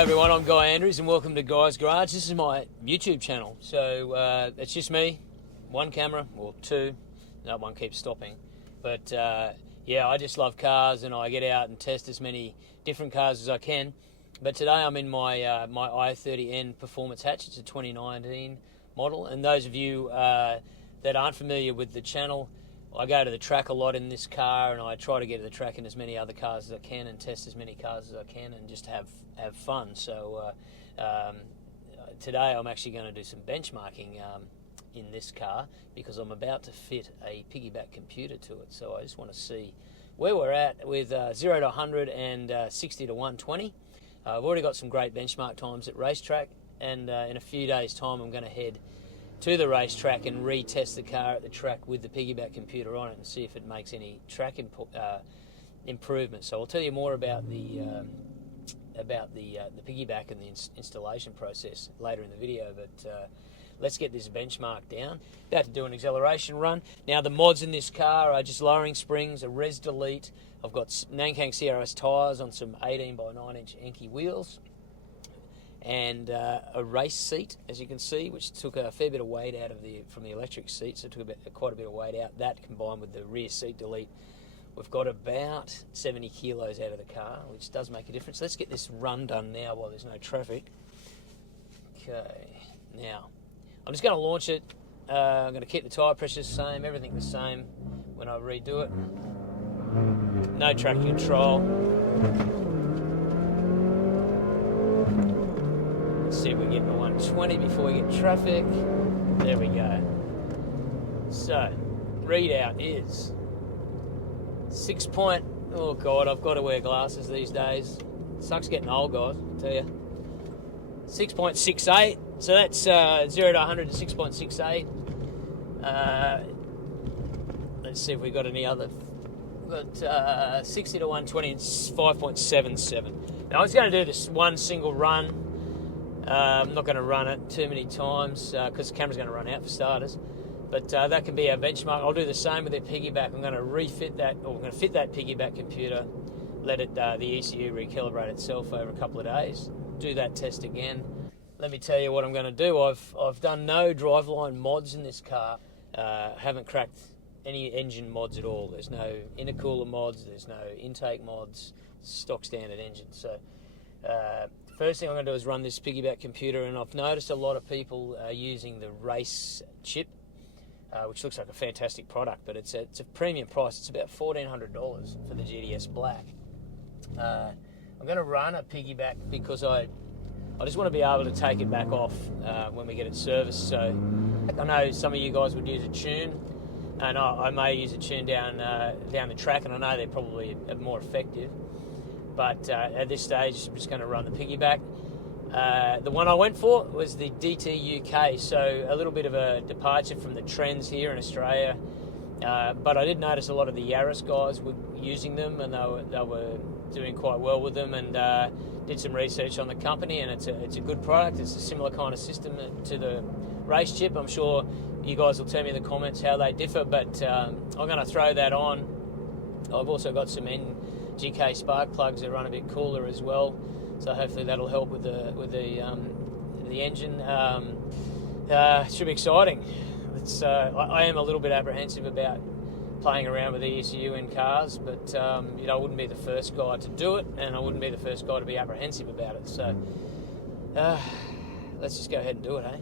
Hi everyone, I'm Guy Andrews and welcome to Guy's Garage. This is my YouTube channel. So it's just me, one camera, or two, no one keeps stopping. But yeah, I just love cars and I get out and test as many different cars as I can. But today I'm in my my I30N performance hatch. It's a 2019 model, and those of you that aren't familiar with the channel, I go to the track a lot in this car, and I try to get to the track in as many other cars as I can and test as many cars as I can and just have fun. So today I'm actually going to do some benchmarking in this car because I'm about to fit a piggyback computer to it. So I just want to see where we're at with 0 to 100 and 60 to 120. I've already got some great benchmark times at racetrack, and in a few days' time I'm going to head to the racetrack and retest the car at the track with the piggyback computer on it and see if it makes any track improvements. So I'll tell you more about the piggyback and the installation process later in the video, but let's get this benchmark down. About to do an acceleration run. Now the mods in this car are just lowering springs, a res delete. I've got Nankang CRS tyres on some 18 by 9 inch Enki wheels, and a race seat, as you can see, which took a fair bit of weight out of from the electric seat, so it took quite a bit of weight out. That combined with the rear seat delete, we've got about 70 kilos out of the car, which does make a difference. Let's get this run done now while there's no traffic. Okay, now I'm just going to launch it. I'm going to keep the tyre pressures the same, everything the same when I redo it. No traction control. Let's see if we get to 120 before we get traffic. There we go. So, readout is 6 point... Oh God, I've got to wear glasses these days. Sucks getting old, guys, I tell you. 6.68. So that's 0 to 100 to 6.68. Let's see if we got any other. We've got 60 to 120 and 5.77. Now I was going to do this one single run. I'm not going to run it too many times because the camera's going to run out for starters. But that can be our benchmark. I'll do the same with the piggyback. I'm going to refit that, or I'm going to fit that piggyback computer, let it the ECU recalibrate itself over a couple of days, do that test again. Let me tell you what I'm going to do. I've done no driveline mods in this car. Haven't cracked any engine mods at all. There's no intercooler mods. There's no intake mods. Stock standard engine. So first thing I'm going to do is run this piggyback computer, and I've noticed a lot of people are using the race chip, which looks like a fantastic product, but it's a premium price. It's about $1,400 for the GTS Black. I'm going to run a piggyback because I just want to be able to take it back off when we get it serviced. So I know some of you guys would use a tune, and I may use a tune down the track, and I know they're probably more effective. But at this stage, I'm just going to run the piggyback. The one I went for was the DTUK, so a little bit of a departure from the trends here in Australia. But I did notice a lot of the Yaris guys were using them, and they were doing quite well with them, and did some research on the company, and it's a good product. It's a similar kind of system to the race chip. I'm sure you guys will tell me in the comments how they differ, but I'm going to throw that on. I've also got some GK spark plugs that run a bit cooler as well, so hopefully that'll help with the engine. It should be exciting. I am a little bit apprehensive about playing around with the ECU in cars, but I wouldn't be the first guy to do it, and I wouldn't be the first guy to be apprehensive about it. So let's just go ahead and do it, eh?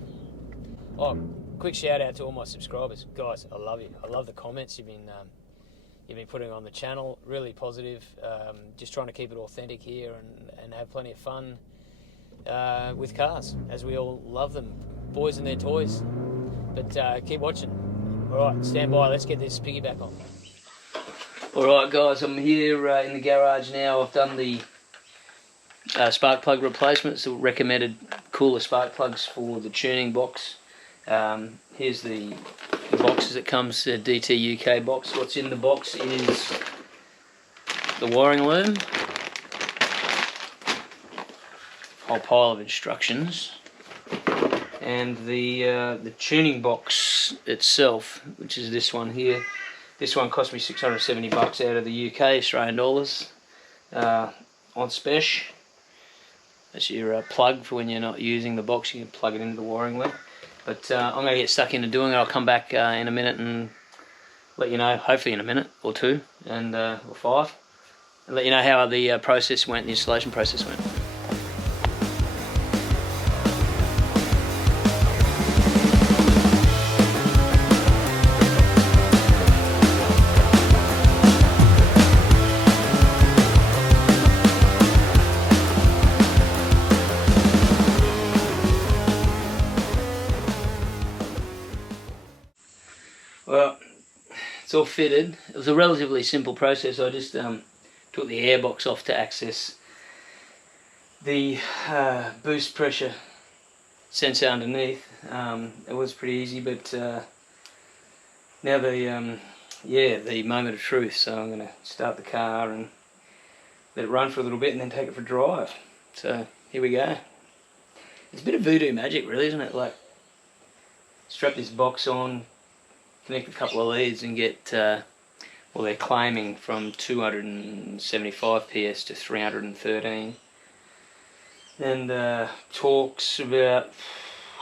Oh, quick shout out to all my subscribers, guys. I love you. I love the comments you've been putting on the channel. Really positive. Just trying to keep it authentic here and have plenty of fun with cars, as we all love them, boys and their toys. But keep watching. All right, stand by. Let's get this piggyback on. All right, guys, I'm here in the garage now. I've done the spark plug replacements, the recommended cooler spark plugs for the tuning box. Here's the box as it comes, the DTUK box. What's in the box is the wiring loom, whole pile of instructions, and the tuning box itself, which is this one here. This one cost me $670 out of the UK, Australian dollars, on special. That's your plug for when you're not using the box. You can plug it into the wiring loop. But I'm going to get stuck into doing it. I'll come back in a minute and let you know, hopefully in a minute or two, and or 5, and let you know how the process went, the installation process went. Well, it's all fitted. It was a relatively simple process. I just took the air box off to access the boost pressure sensor underneath. It was pretty easy, but now the moment of truth. So I'm going to start the car and let it run for a little bit and then take it for a drive. So here we go. It's a bit of voodoo magic, really, isn't it? Like, strap this box on, connect a couple of leads and get, well, they're claiming from 275 PS to 313. And torque's about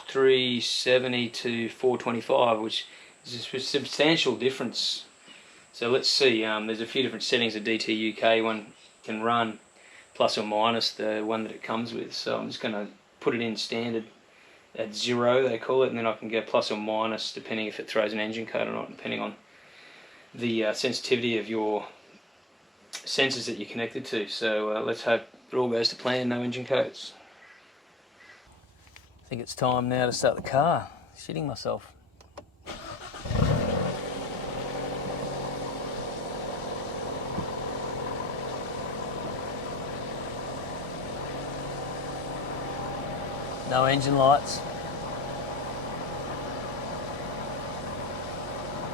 370 to 425, which is a substantial difference. So let's see, there's a few different settings the DTUK one can run, plus or minus the one that it comes with. So I'm just going to put it in standard at 0, they call it, and then I can go plus or minus depending if it throws an engine code or not, depending on the sensitivity of your sensors that you're connected to. So let's hope it all goes to plan, no engine codes. I think it's time now to start the car. Shitting myself. No engine lights.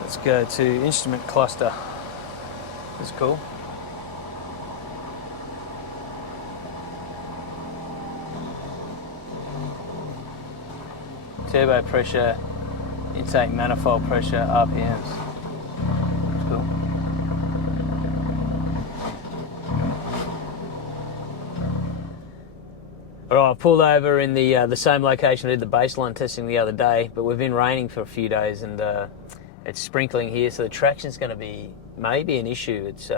Let's go to instrument cluster. That's cool. Turbo pressure, intake manifold pressure, RPMs. That's cool. Alright, I pulled over in the same location I did the baseline testing the other day, but we've been raining for a few days and it's sprinkling here, so the traction's going to be maybe an issue. It's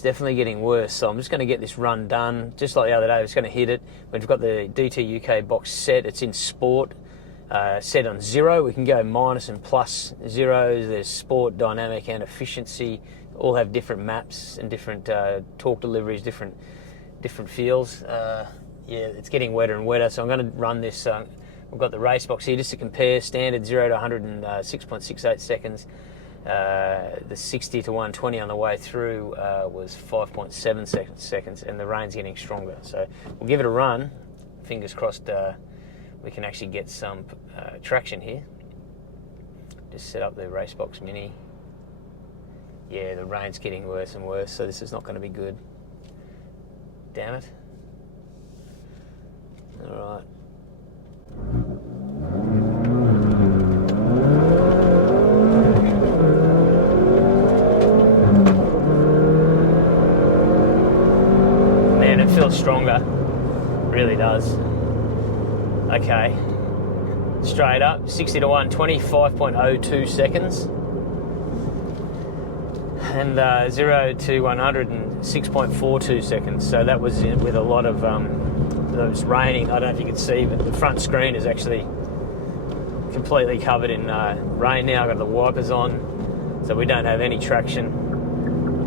definitely getting worse, so I'm just going to get this run done. Just like the other day, I was going to hit it. We've got the DTUK box set, it's in sport, set on 0. We can go minus and plus zeros. There's sport, dynamic and efficiency. All have different maps and different torque deliveries, different feels. Yeah, it's getting wetter and wetter, so I'm going to run this. We've got the race box here just to compare. Standard 0 to 106.68 seconds. The 60 to 120 on the way through was 5.7 seconds, and the rain's getting stronger. So we'll give it a run. Fingers crossed we can actually get some traction here. Just set up the race box mini. Yeah, the rain's getting worse and worse, so this is not going to be good. Damn it. All right. Man, it feels stronger. Really does. Okay. Straight up, 60 to 120, 5.02 seconds. And 0 to 106.42 seconds. So that was with a lot of it was raining. I don't know if you can see, but the front screen is actually completely covered in rain now. I've got the wipers on, so we don't have any traction,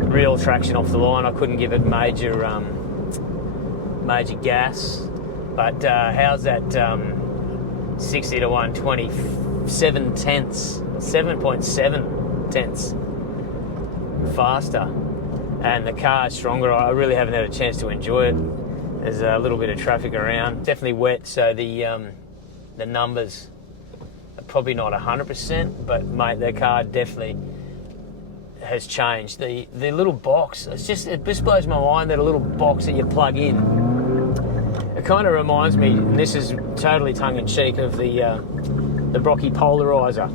real traction off the line. I couldn't give it major gas, but how's that 60 to 120, 7.7 tenths faster, and the car is stronger. I really haven't had a chance to enjoy it. There's a little bit of traffic around. Definitely wet, so the numbers are probably not 100%, but mate, the car definitely has changed. The little box, it just blows my mind that a little box that you plug in. It kind of reminds me, and this is totally tongue-in-cheek, of the Brocky Polarizer.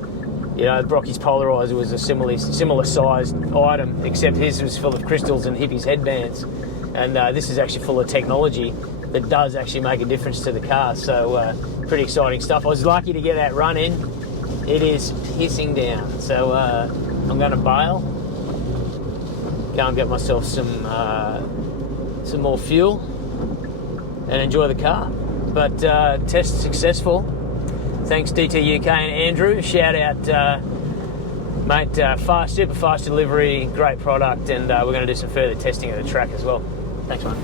You know, Brocky's Polarizer was a similar sized item, except his was full of crystals and hippies headbands. And this is actually full of technology, that does actually make a difference to the car. So pretty exciting stuff. I was lucky to get that run in. It is hissing down, so I'm going to bail, go and get myself some more fuel and enjoy the car. But test successful. Thanks DTUK and Andrew. Shout out, mate. Super fast delivery, great product, and we're going to do some further testing at the track as well. Thanks, mate.